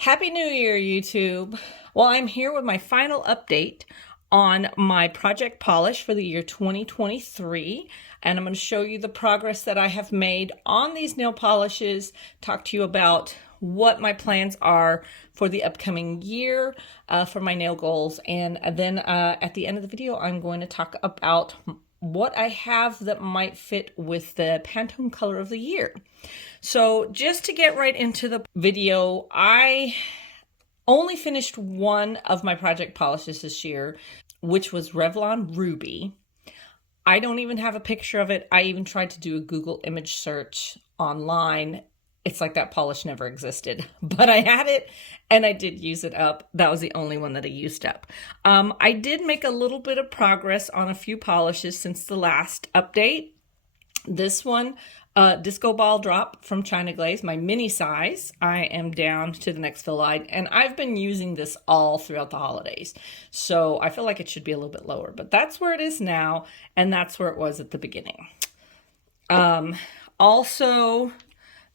Happy New Year, YouTube. Well, I'm here with my final update on my project polish for the year 2023, and I'm going to show you the progress that I have made on these nail polishes, talk to you about what my plans are for the upcoming year for my nail goals, and then at the end of the video, I'm going to talk about what I have that might fit with the Pantone color of the year. So just to get right into the video, I only finished one of my project polishes this year, which was Revlon Ruby. I don't even have a picture of it. I even tried to do a Google image search online. It's like that polish never existed, but I had it and I did use it up. That was the only one that I used up. I did make a little bit of progress on a few polishes since the last update. This one, Disco Ball Drop from China Glaze, my mini size, I am down to the next fill line, and I've been using this all throughout the holidays. So I feel like it should be a little bit lower, but that's where it is now, and that's where it was at the beginning. Also,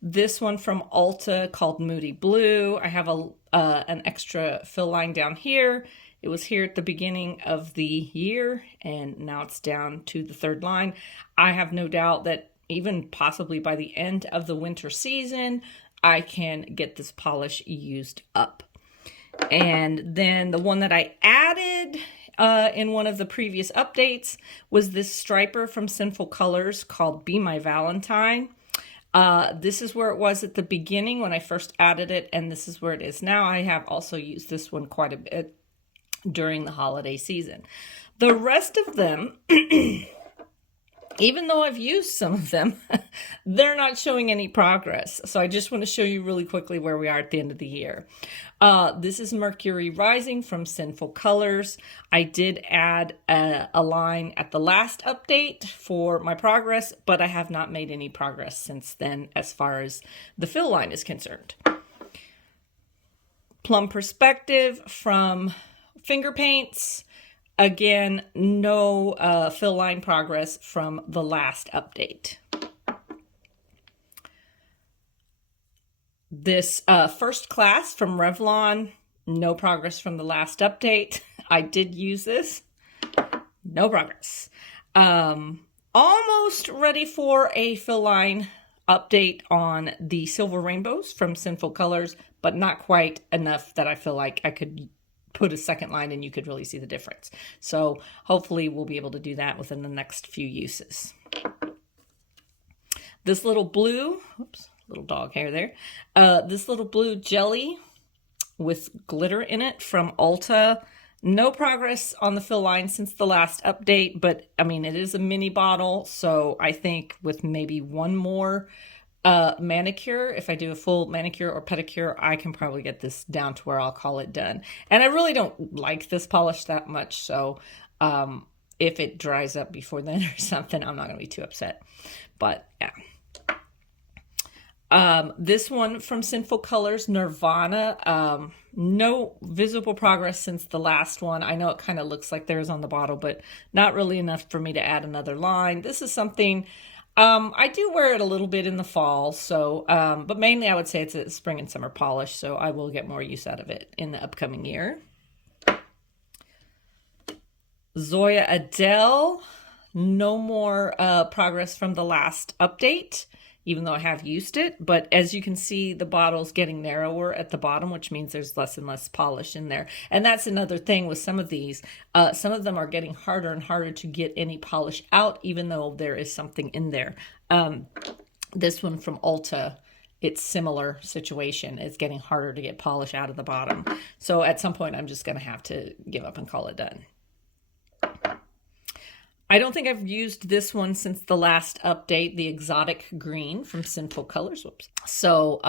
this one from Ulta called Moody Blue. I have an extra fill line down here. It was here at the beginning of the year, and now it's down to the third line. I have no doubt that even possibly by the end of the winter season, I can get this polish used up. And then the one that I added in one of the previous updates was this striper from Sinful Colors called Be My Valentine. This is where it was at the beginning when I first added it, and this is where it is now. I have also used this one quite a bit during the holiday season. The rest of them, even though I've used some of them, they're not showing any progress. So I just want to show you really quickly where we are at the end of the year. This is Mercury Rising from Sinful Colors. I did add a line at the last update for my progress, but I have not made any progress since then as far as the fill line is concerned. Plum Perspective from Finger Paints. Again, no fill line progress from the last update. This First Class from Revlon, no progress from the last update. I did use this, no progress. Almost ready for a fill line update on the Silver Rainbows from Sinful Colors, but not quite enough that I feel like I could put a second line and you could really see the difference. So hopefully we'll be able to do that within the next few uses. This little blue, oops, little dog hair there. This little blue jelly with glitter in it from Ulta. No progress on the fill line since the last update, but I mean, it is a mini bottle. So I think with maybe one more manicure, if I do a full manicure or pedicure, I can probably get this down to where I'll call it done. And I really don't like this polish that much, so if it dries up before then or something, I'm not going to be too upset. But yeah. This one from Sinful Colors, Nirvana. No visible progress since the last one. I know it kind of looks like there's on the bottle, but not really enough for me to add another line. This is something I do wear it a little bit in the fall, so, but mainly I would say it's a spring and summer polish, so I will get more use out of it in the upcoming year. Zoya Adele, no more progress from the last update, even though I have used it, but as you can see, the bottle's getting narrower at the bottom, which means there's less and less polish in there. And that's another thing with some of these. Some of them are getting harder and harder to get any polish out, even though there is something in there. This one from Ulta, it's similar situation. It's getting harder to get polish out of the bottom. So at some point, I'm just going to have to give up and call it done. I don't think I've used this one since the last update, the Exotic Green from Sinful Colors. Whoops. So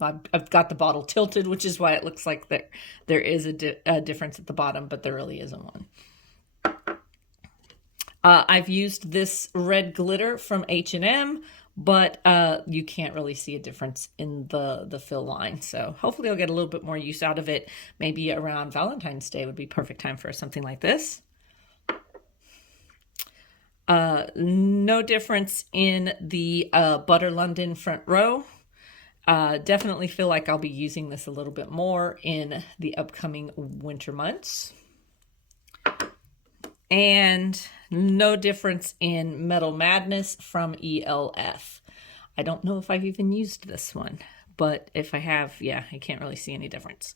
I've got the bottle tilted, which is why it looks like there is a difference at the bottom, but there really isn't one. I've used this red glitter from H&M, but you can't really see a difference in the fill line. So hopefully I'll get a little bit more use out of it. Maybe around Valentine's Day would be perfect time for something like this. No difference in the Butter London front row. Definitely feel like I'll be using this a little bit more in the upcoming winter months. And no difference in Metal Madness from ELF. I don't know if I've even used this one, but if I have, yeah, I can't really see any difference.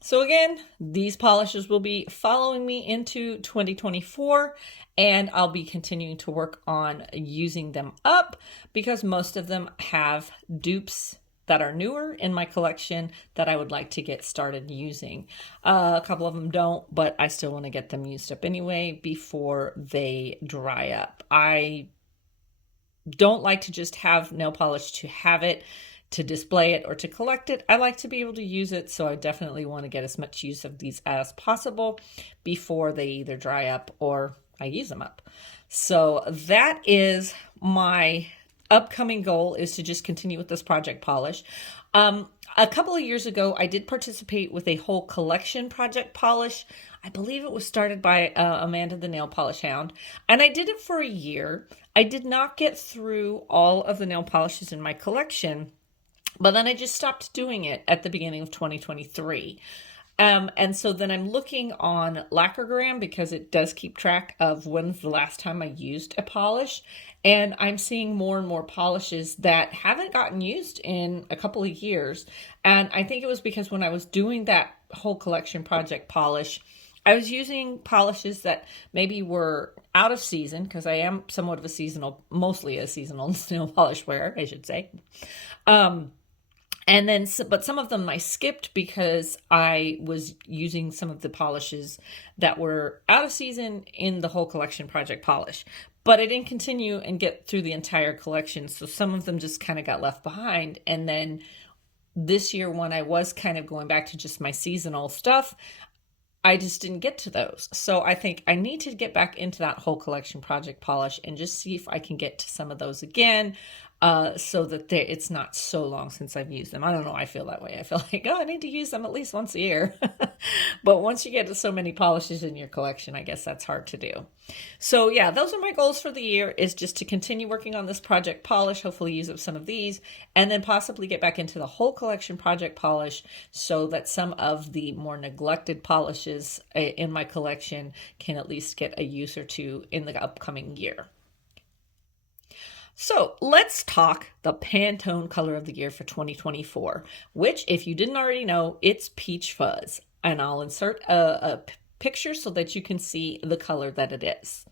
So again, these polishes will be following me into 2024, and I'll be continuing to work on using them up because most of them have dupes that are newer in my collection that I would like to get started using. A couple of them don't, but I still want to get them used up anyway before they dry up. I don't like to just have nail polish to have it, to display it, or to collect it. I like to be able to use it, so I definitely want to get as much use of these as possible before they either dry up or I use them up. So that is my upcoming goal, is to just continue with this project polish. A couple of years ago, I did participate with a whole collection project polish. I believe it was started by Amanda the Nail Polish Hound, and I did it for a year. I did not get through all of the nail polishes in my collection, but then I just stopped doing it at the beginning of 2023. And so then I'm looking on Lacquergram because it does keep track of when's the last time I used a polish. And I'm seeing more and more polishes that haven't gotten used in a couple of years. And I think it was because when I was doing that whole collection project polish, I was using polishes that maybe were out of season, because I am somewhat of a seasonal, mostly a seasonal nail polish wearer, I should say. And then, but some of them I skipped because I was using some of the polishes that were out of season in the whole collection project polish. But I didn't continue and get through the entire collection, so some of them just kind of got left behind. And then this year, when I was kind of going back to just my seasonal stuff, I just didn't get to those. So I think I need to get back into that whole collection project polish and just see if I can get to some of those again, so that it's not so long since I've used them. I don't know, I feel that way. I feel like, oh, I need to use them at least once a year. But once you get to so many polishes in your collection, I guess that's hard to do. So yeah, those are my goals for the year, is just to continue working on this project polish, hopefully use up some of these, and then possibly get back into the whole collection project polish so that some of the more neglected polishes in my collection can at least get a use or two in the upcoming year. So let's talk the Pantone color of the year for 2024, which, if you didn't already know, it's Peach Fuzz. And I'll insert a picture so that you can see the color that it is.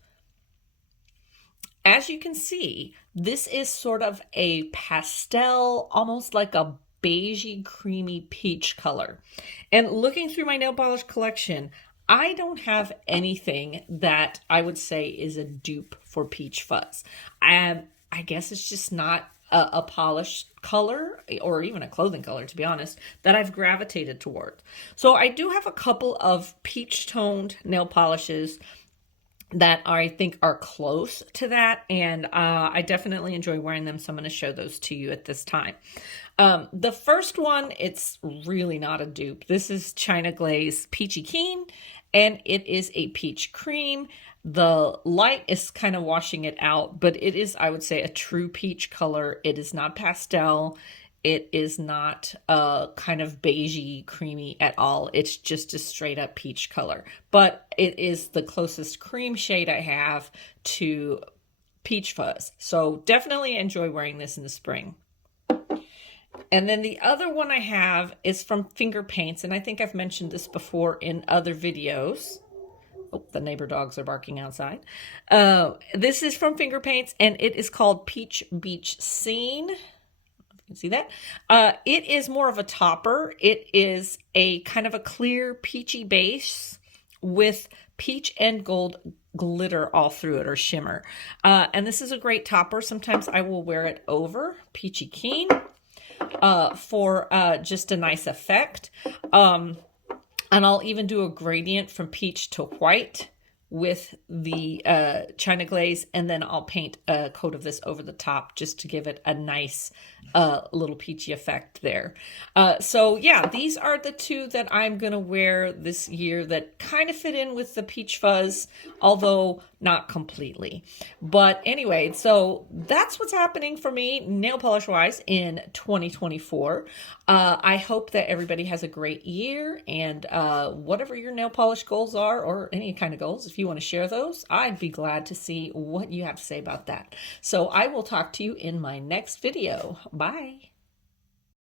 As you can see, this is sort of a pastel, almost like a beigey, creamy peach color. And looking through my nail polish collection, I don't have anything that I would say is a dupe for Peach Fuzz. I guess it's just not a polish color, or even a clothing color, to be honest, that I've gravitated toward. So I do have a couple of peach toned nail polishes that I think are close to that, and I definitely enjoy wearing them, so I'm going to show those to you at this time. The first one, it's really not a dupe. This is China Glaze Peachy Keen, and it is a peach cream. The light is kind of washing it out, but it is, I would say, a true peach color. It is not pastel. It is not kind of beigey, creamy at all. It's just a straight up peach color. But it is the closest cream shade I have to Peach Fuzz. So definitely enjoy wearing this in the spring. And then the other one I have is from Finger Paints, and I think I've mentioned this before in other videos. Oh, the neighbor dogs are barking outside. This is from Finger Paints, and it is called Peach Beach Scene. You can see that. It is more of a topper. It is a kind of a clear peachy base with peach and gold glitter all through it, or shimmer. And this is a great topper. Sometimes I will wear it over Peachy Keen for just a nice effect. And I'll even do a gradient from peach to white with the China Glaze, and then I'll paint a coat of this over the top just to give it a nice little peachy effect there. So yeah, these are the two that I'm going to wear this year that kind of fit in with the Peach Fuzz, although not completely. But anyway, so that's what's happening for me nail polish wise in 2024. I hope that everybody has a great year, and whatever your nail polish goals are, or any kind of goals, if you want to share those, I'd be glad to see what you have to say about that. So I will talk to you in my next video. Bye.